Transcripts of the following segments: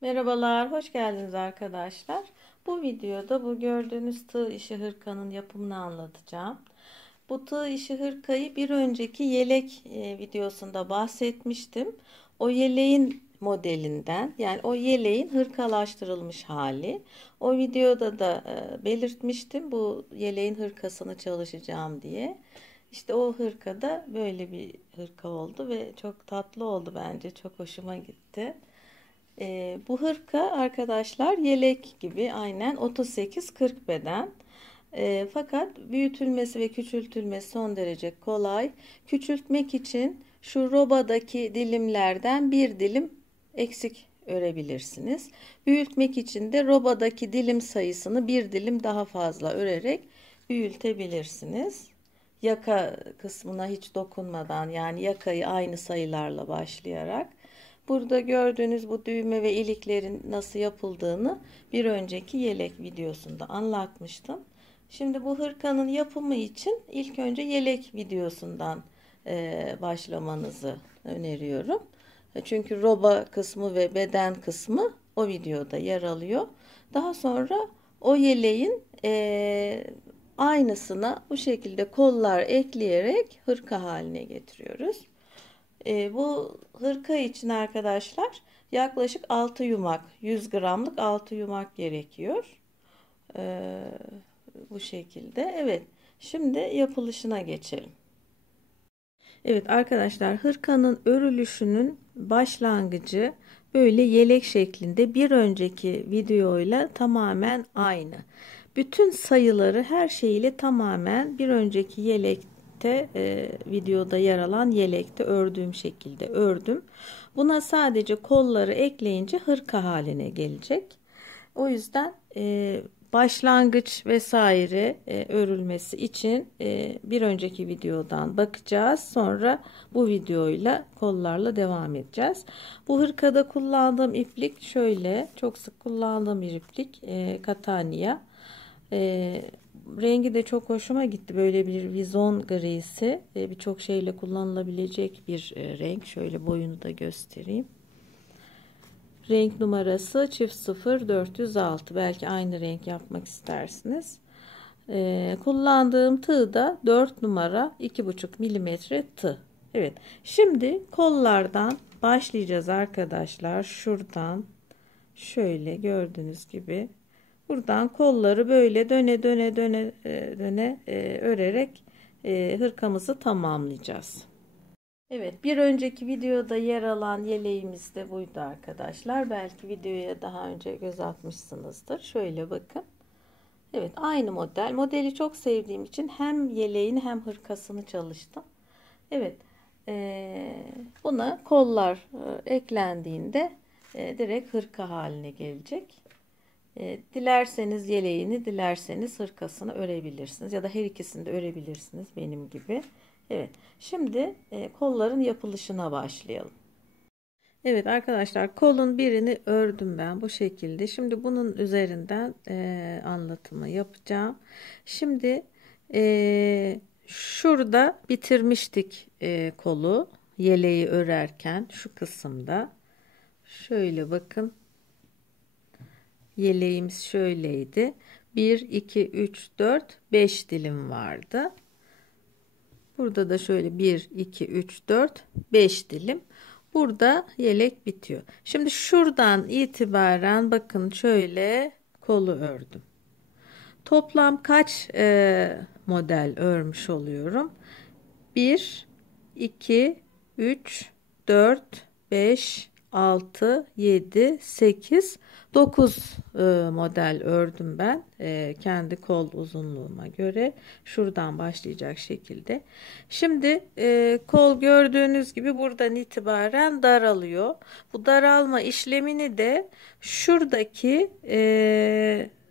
Merhabalar, hoş geldiniz arkadaşlar. Bu videoda bu gördüğünüz tığ işi hırkanın yapımını anlatacağım. Bu tığ işi hırkayı bir önceki yelek videosunda bahsetmiştim. O yeleğin modelinden, yani o yeleğin hırkalaştırılmış hali. O videoda da belirtmiştim bu yeleğin hırkasını çalışacağım diye. İşte o hırka da böyle bir hırka oldu ve çok tatlı oldu bence. Çok hoşuma gitti. Bu hırka arkadaşlar yelek gibi aynen 38-40 beden. Fakat büyütülmesi ve küçültülmesi son derece kolay. Küçültmek için şu robadaki dilimlerden bir dilim eksik örebilirsiniz. Büyütmek için de robadaki dilim sayısını bir dilim daha fazla örerek büyütebilirsiniz. Yaka kısmına hiç dokunmadan, yani yakayı aynı sayılarla başlayarak. Burada gördüğünüz bu düğme ve iliklerin nasıl yapıldığını bir önceki yelek videosunda anlatmıştım. Şimdi bu hırkanın yapımı için ilk önce yelek videosundan başlamanızı öneriyorum. Çünkü roba kısmı ve beden kısmı o videoda yer alıyor. Daha sonra o yeleğin aynısına bu şekilde kollar ekleyerek hırka haline getiriyoruz. Bu hırka için arkadaşlar yaklaşık 6 yumak, 100 gramlık 6 yumak gerekiyor. Ee, Bu şekilde. Evet. Şimdi yapılışına geçelim. Evet arkadaşlar, hırkanın örülüşünün başlangıcı böyle yelek şeklinde, bir önceki videoyla tamamen aynı. Bütün sayıları her şeyiyle tamamen bir önceki yelekte videoda yer alan yelekte ördüğüm şekilde ördüm. Buna sadece kolları ekleyince hırka haline gelecek. O yüzden başlangıç vesaire örülmesi için bir önceki videodan bakacağız. Sonra bu videoyla kollarla devam edeceğiz. Bu hırkada kullandığım iplik şöyle, çok sık kullandığım bir iplik, Catania. Rengi de çok hoşuma gitti. Böyle bir vizon grisi, birçok şeyle kullanılabilecek bir renk. Şöyle boyunu da göstereyim. Renk numarası çift 0406. Belki aynı renk yapmak istersiniz. Kullandığım tığ da 4 numara 2,5 milimetre tığ. Evet. Şimdi kollardan başlayacağız arkadaşlar. Şuradan şöyle gördüğünüz gibi buradan kolları böyle döne döne örerek hırkamızı tamamlayacağız. Evet, bir önceki videoda yer alan yeleğimiz de buydu arkadaşlar. Belki videoya daha önce göz atmışsınızdır. Şöyle bakın. Evet, aynı model. Modeli çok sevdiğim için hem yeleğini hem hırkasını çalıştım. Evet, buna kollar eklendiğinde direkt hırka haline gelecek. Dilerseniz yeleğini, dilerseniz hırkasını örebilirsiniz ya da her ikisini de örebilirsiniz benim gibi. Evet, şimdi kolların yapılışına başlayalım. Evet arkadaşlar, kolun birini ördüm ben bu şekilde. Şimdi bunun üzerinden anlatımı yapacağım. Şimdi şurada bitirmiştik kolu, yeleği örerken şu kısımda. Şöyle bakın. Yeleğimiz şöyleydi. 1, 2, 3, 4, 5 dilim vardı. Burada da şöyle 1, 2, 3, 4, 5 dilim. Burada yelek bitiyor. Şimdi şuradan itibaren bakın şöyle kolu ördüm. Toplam kaç model örmüş oluyorum? 1, 2, 3, 4, 5, 6, 7, 8, 9 model ördüm ben. Kendi kol uzunluğuma göre şuradan başlayacak şekilde. Şimdi kol gördüğünüz gibi buradan itibaren daralıyor. Bu daralma işlemini de şuradaki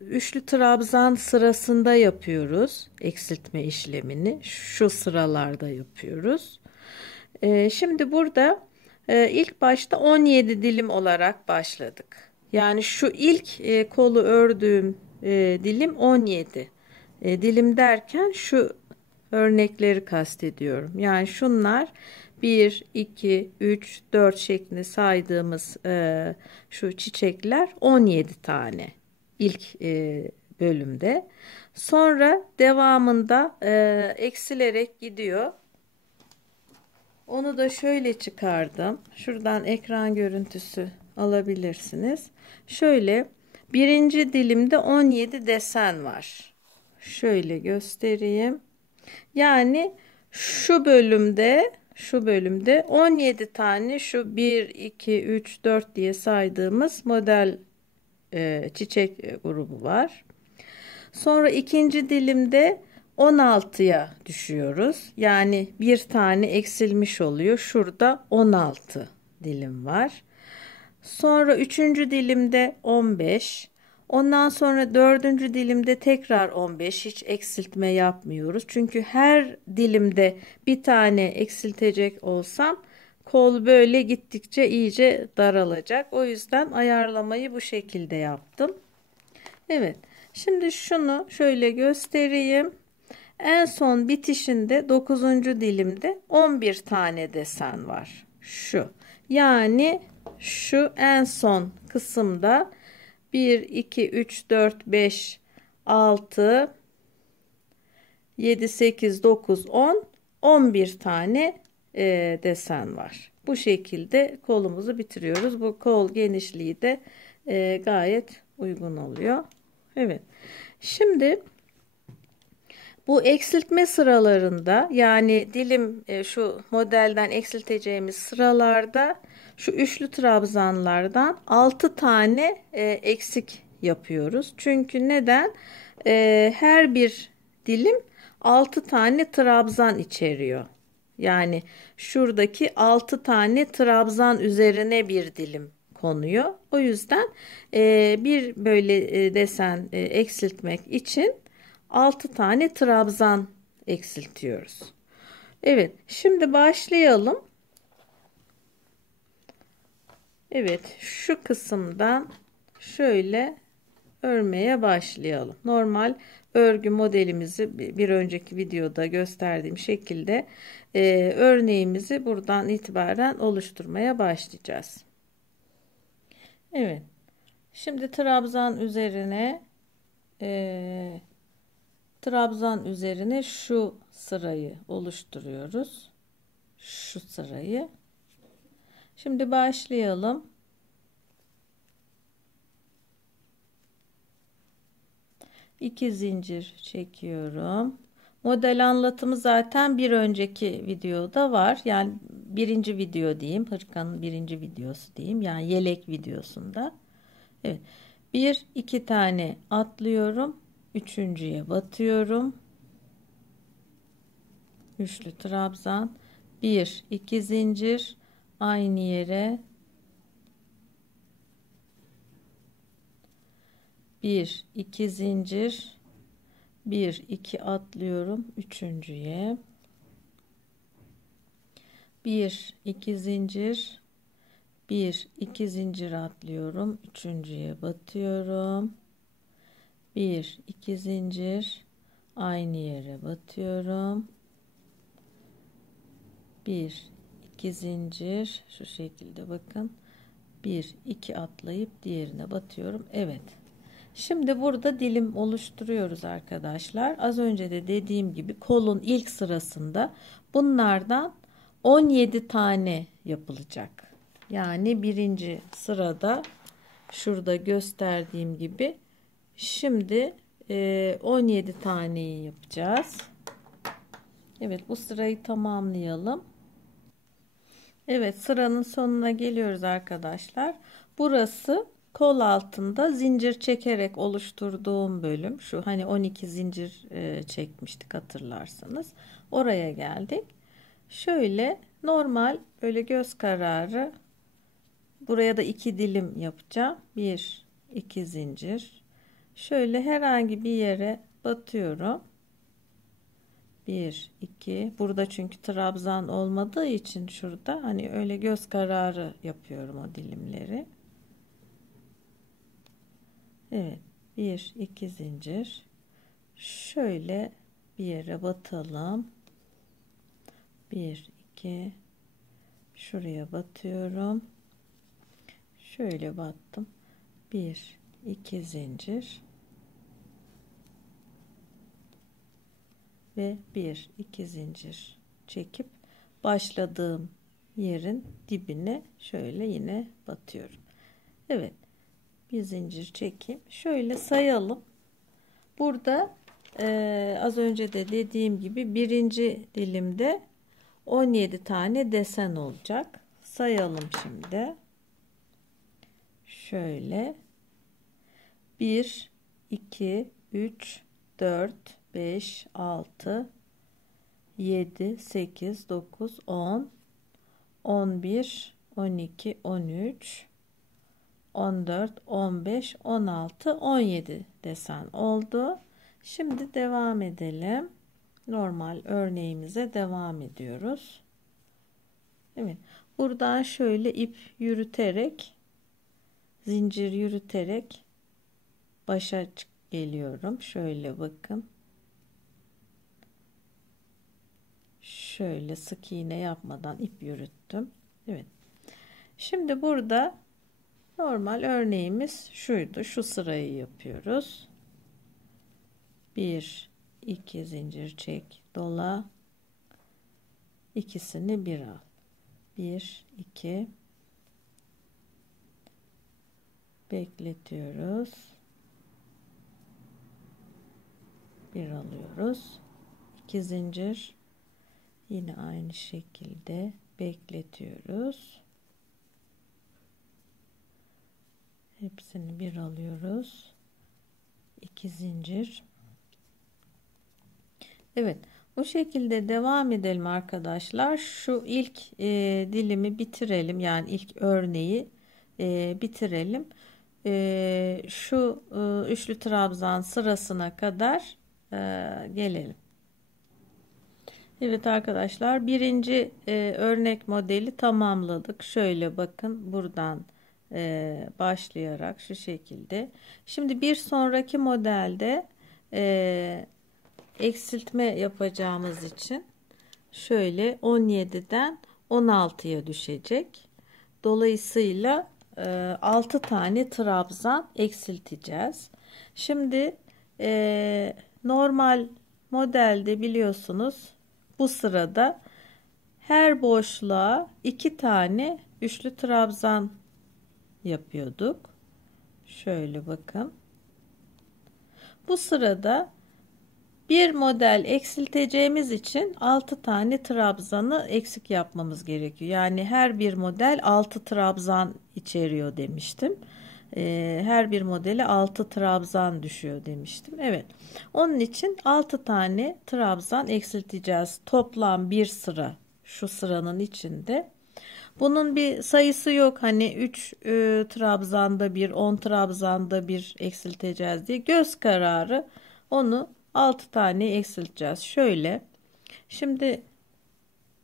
üçlü trabzan sırasında yapıyoruz. Eksiltme işlemini şu sıralarda yapıyoruz. Şimdi burada ilk başta 17 dilim olarak başladık. Yani şu ilk kolu ördüğüm dilim 17 dilim derken şu örnekleri kastediyorum. Yani şunlar 1, 1, 2, 3, 4 şeklinde saydığımız şu çiçekler 17 tane ilk bölümde. Sonra devamında eksilerek gidiyor. Onu da şöyle çıkardım. Şuradan ekran görüntüsü alabilirsiniz. Şöyle birinci dilimde 17 desen var. Şöyle göstereyim. Yani şu bölümde 17 tane şu 1, 2, 3, 4 diye saydığımız model çiçek grubu var. Sonra ikinci dilimde 16'ya düşüyoruz. Yani bir tane eksilmiş oluyor. Şurada 16 dilim var. Sonra üçüncü dilimde 15. Ondan sonra dördüncü dilimde tekrar 15. Hiç eksiltme yapmıyoruz. Çünkü her dilimde bir tane eksiltecek olsam kol böyle gittikçe iyice daralacak. O yüzden ayarlamayı bu şekilde yaptım. Evet. Şimdi şunu şöyle göstereyim. En son bitişinde 9. dilimde 11 tane desen var. Şu. Yani şu en son kısımda 1, 2, 3, 4, 5, 6, 7, 8, 9, 10, 11 tane desen var. Bu şekilde kolumuzu bitiriyoruz. Bu kol genişliği de gayet uygun oluyor. Evet. Şimdi bu eksiltme sıralarında yani dilim şu modelden eksilteceğimiz sıralarda şu üçlü trabzanlardan 6 tane eksik yapıyoruz. Çünkü neden? Her bir dilim 6 tane trabzan içeriyor. Yani şuradaki 6 tane trabzan üzerine bir dilim konuyor. O yüzden bir böyle desen eksiltmek için 6 tane trabzan eksiltiyoruz. Evet, şimdi başlayalım. Evet, şu kısımdan şöyle örmeye başlayalım. Normal örgü modelimizi bir önceki videoda gösterdiğim şekilde örneğimizi buradan itibaren oluşturmaya başlayacağız. Evet, şimdi trabzan üzerine şu sırayı oluşturuyoruz. Şu sırayı. Şimdi başlayalım. İki zincir çekiyorum. Model anlatımı zaten bir önceki videoda var. Yani birinci video diyeyim. Hırkanın birinci videosu diyeyim. Yani yelek videosunda. Evet. Bir, iki tane atlıyorum. Üçüncüye batıyorum. Üçlü trabzan. Bir, iki zincir. Aynı yere. Bir, iki zincir. Bir, iki atlıyorum. Üçüncüye. Bir, iki zincir. Bir, iki zincir atlıyorum. Üçüncüye batıyorum. Bir, iki zincir. Aynı yere batıyorum. Bir, iki zincir. Şu şekilde bakın. Bir, iki atlayıp diğerine batıyorum. Evet. Şimdi burada dilim oluşturuyoruz arkadaşlar. Az önce de dediğim gibi kolun ilk sırasında bunlardan 17 tane yapılacak. Yani birinci sırada şurada gösterdiğim gibi şimdi 17 taneyi yapacağız. Evet, bu sırayı tamamlayalım. Evet, sıranın sonuna geliyoruz arkadaşlar. Burası kol altında zincir çekerek oluşturduğum bölüm. Şu hani 12 zincir çekmiştik hatırlarsanız. Oraya geldik. Şöyle normal böyle göz kararı buraya da 2 dilim yapacağım. 1 2 zincir. Şöyle herhangi bir yere batıyorum. 1 2 burada çünkü trabzan olmadığı için şurada hani öyle göz kararı yapıyorum o dilimleri. Evet, 1 2 zincir. Şöyle bir yere batalım. 1 2 Şuraya batıyorum. Şöyle battım. 1 2 zincir ve 1 2 zincir çekip başladığım yerin dibine şöyle yine batıyorum. Evet, bir zincir çekeyim. Şöyle sayalım. Burada az önce de dediğim gibi birinci dilimde 17 tane desen olacak. Sayalım şimdi. Şöyle 1 2 3 4 5 6 7 8 9 10 11 12 13 14 15 16 17 desen oldu. Şimdi devam edelim. Normal örneğimize devam ediyoruz. Evet. Buradan şöyle ip yürüterek, zincir yürüterek başa geliyorum. Şöyle bakın. Şöyle sık iğne yapmadan ip yürüttüm. Evet. Şimdi burada normal örneğimiz şuydu. Şu sırayı yapıyoruz. 1 2 zincir çek, dola. İkisini bir al. 1 2 bekletiyoruz. Bir alıyoruz. 2 zincir, yine aynı şekilde bekletiyoruz. Hepsini bir alıyoruz. 2 zincir. Evet, bu şekilde devam edelim arkadaşlar. Şu ilk dilimi bitirelim, yani ilk örneği bitirelim. Şu üçlü trabzan sırasına kadar gelelim. Evet arkadaşlar, birinci örnek modeli tamamladık. Şöyle bakın, buradan başlayarak şu şekilde. Şimdi bir sonraki modelde eksiltme yapacağımız için şöyle 17'den 16'ya düşecek. Dolayısıyla 6 tane trabzan eksilteceğiz. Şimdi normal modelde biliyorsunuz, bu sırada her boşluğa 2 tane üçlü trabzan yapıyorduk. Şöyle bakın. Bu sırada bir model eksilteceğimiz için 6 tane trabzanı eksik yapmamız gerekiyor. Yani her bir model 6 trabzan içeriyor demiştim. Her bir modele 6 trabzan düşüyor demiştim. Evet. Onun için 6 tane trabzan eksilteceğiz. Toplam bir sıra şu sıranın içinde. Bunun bir sayısı yok. Hani 3 trabzanda bir, 10 trabzanda bir eksilteceğiz diye. Göz kararı onu 6 tane eksilteceğiz. Şöyle. Şimdi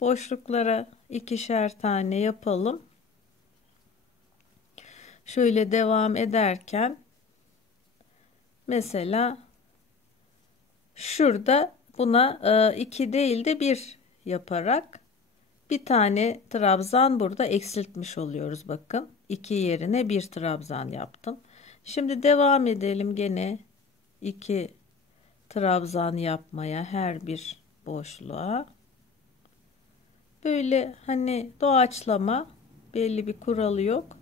boşluklara ikişer tane yapalım. Şöyle devam ederken mesela şurada buna 2 değil de 1 yaparak bir tane trabzan burada eksiltmiş oluyoruz. Bakın, 2 yerine 1 trabzan yaptım. Şimdi devam edelim gene 2 trabzan yapmaya her bir boşluğa. Böyle hani doğaçlama, belli bir kuralı yok.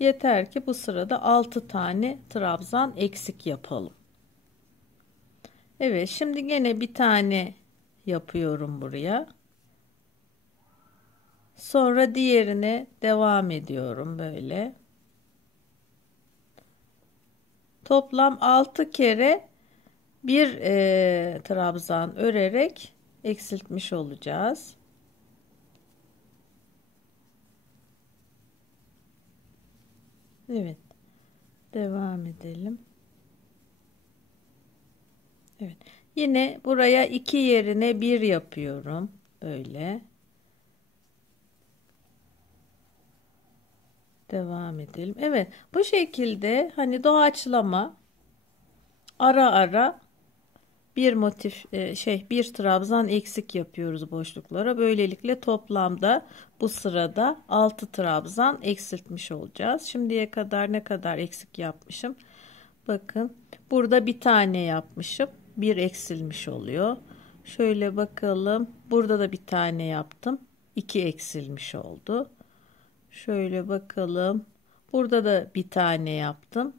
Yeter ki bu sırada 6 tane trabzan eksik yapalım. Evet, şimdi gene bir tane yapıyorum buraya. Sonra diğerine devam ediyorum böyle. Toplam 6 kere bir trabzan örerek eksiltmiş olacağız. Evet. Devam edelim. Evet. Yine buraya 2 yerine 1 yapıyorum. Böyle. Devam edelim. Evet. Bu şekilde hani doğaçlama ara ara bir motif bir trabzan eksik yapıyoruz boşluklara. Böylelikle toplamda bu sırada 6 trabzan eksiltmiş olacağız. Şimdiye kadar ne kadar eksik yapmışım? Bakın burada bir tane yapmışım. Bir eksilmiş oluyor. Şöyle bakalım. Burada da bir tane yaptım. 2 eksilmiş oldu. Şöyle bakalım. Burada da bir tane yaptım.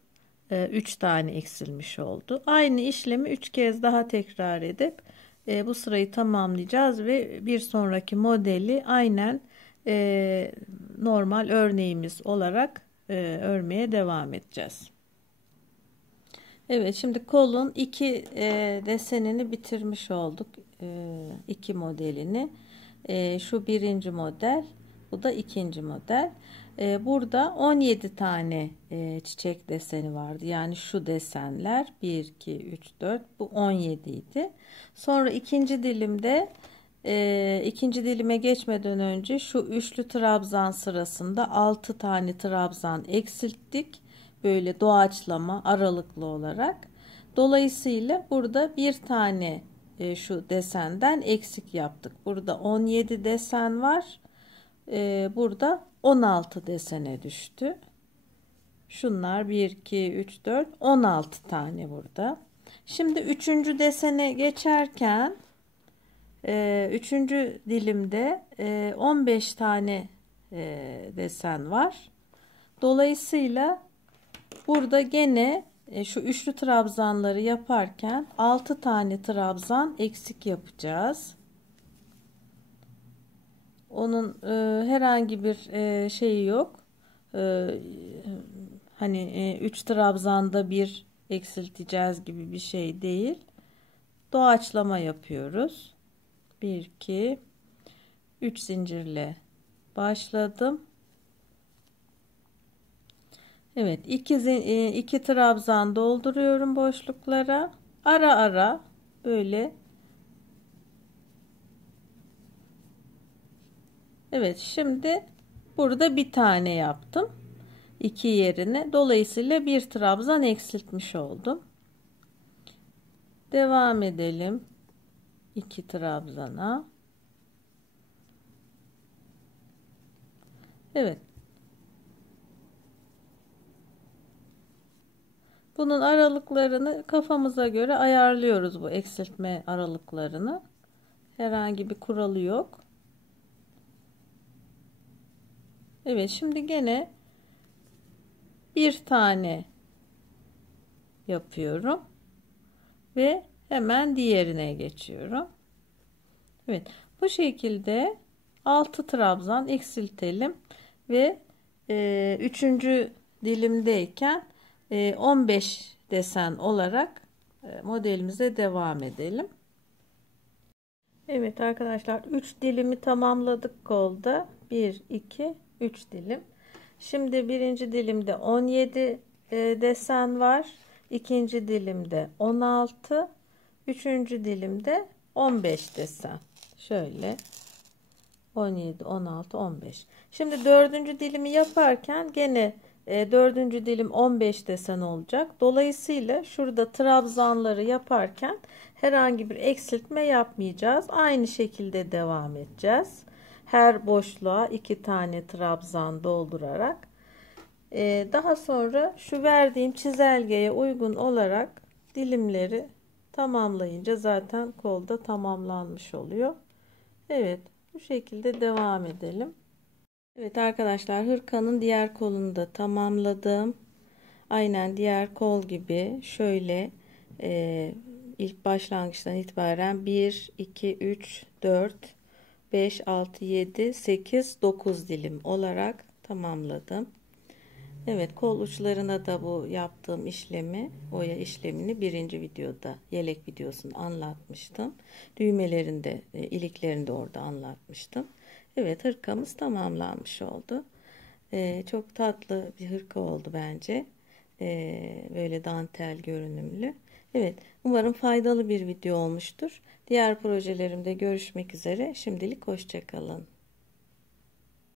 3 tane eksilmiş oldu. Aynı işlemi 3 kez daha tekrar edip bu sırayı tamamlayacağız ve bir sonraki modeli aynen normal örneğimiz olarak örmeye devam edeceğiz. Evet, şimdi kolun 2 desenini bitirmiş olduk. 2 modelini. Şu birinci model, bu da ikinci model. Burada 17 tane çiçek deseni vardı. Yani şu desenler 1, 2, 3, 4, bu 17 idi. Sonra ikinci dilimde ikinci dilime geçmeden önce şu üçlü trabzan sırasında 6 tane trabzan eksilttik. Böyle doğaçlama aralıklı olarak. Dolayısıyla burada bir tane şu desenden eksik yaptık. Burada 17 desen var. Burada 16 desene düştü. Şunlar 1, 2, 3, 4, 16 tane burada. Şimdi 3. desene geçerken 3. dilimde 15 tane desen var. Dolayısıyla burada gene şu üçlü trabzanları yaparken 6 tane trabzan eksik yapacağız. Onun herhangi bir şeyi yok. Hani 3 trabzanda bir eksilteceğiz gibi bir şey değil. Doğaçlama yapıyoruz. 1, 2, 3 zincirle başladım. Evet, iki trabzan dolduruyorum boşluklara. Ara ara böyle. Evet, şimdi burada bir tane yaptım. 2 yerine. Dolayısıyla bir trabzan eksiltmiş oldum. Devam edelim. 2 trabzana. Evet. Bunun aralıklarını kafamıza göre ayarlıyoruz, bu eksiltme aralıklarını. Herhangi bir kuralı yok. Evet, şimdi gene bir tane yapıyorum ve hemen diğerine geçiyorum. Evet, bu şekilde 6 trabzan eksiltelim ve 3. dilimdeyken 15 desen olarak modelimize devam edelim. Evet arkadaşlar, 3 dilimi tamamladık kolda. 1, 2, 3 dilim. Şimdi birinci dilimde 17 desen var. İkinci dilimde 16. Üçüncü dilimde 15 desen. Şöyle 17, 16, 15. Şimdi dördüncü dilimi yaparken gene dördüncü dilim 15 desen olacak. Dolayısıyla şurada trabzanları yaparken herhangi bir eksiltme yapmayacağız. Aynı şekilde devam edeceğiz. Her boşluğa 2 tane trabzan doldurarak. Daha sonra şu verdiğim çizelgeye uygun olarak dilimleri tamamlayınca zaten kolda tamamlanmış oluyor. Evet, bu şekilde devam edelim. Evet arkadaşlar, hırkanın diğer kolunu da tamamladım. Aynen diğer kol gibi şöyle ilk başlangıçtan itibaren 1, 2, 3, 4, 5, 6, 7, 8, 9 dilim olarak tamamladım. Evet, kol uçlarına da bu yaptığım işlemi, oya işlemini birinci videoda, yelek videosunda anlatmıştım. Düğmelerinde, iliklerinde orada anlatmıştım. Evet, hırkamız tamamlanmış oldu. Çok tatlı bir hırka oldu bence. Böyle dantel görünümlü. Evet, umarım faydalı bir video olmuştur. Diğer projelerimde görüşmek üzere. Şimdilik hoşça kalın.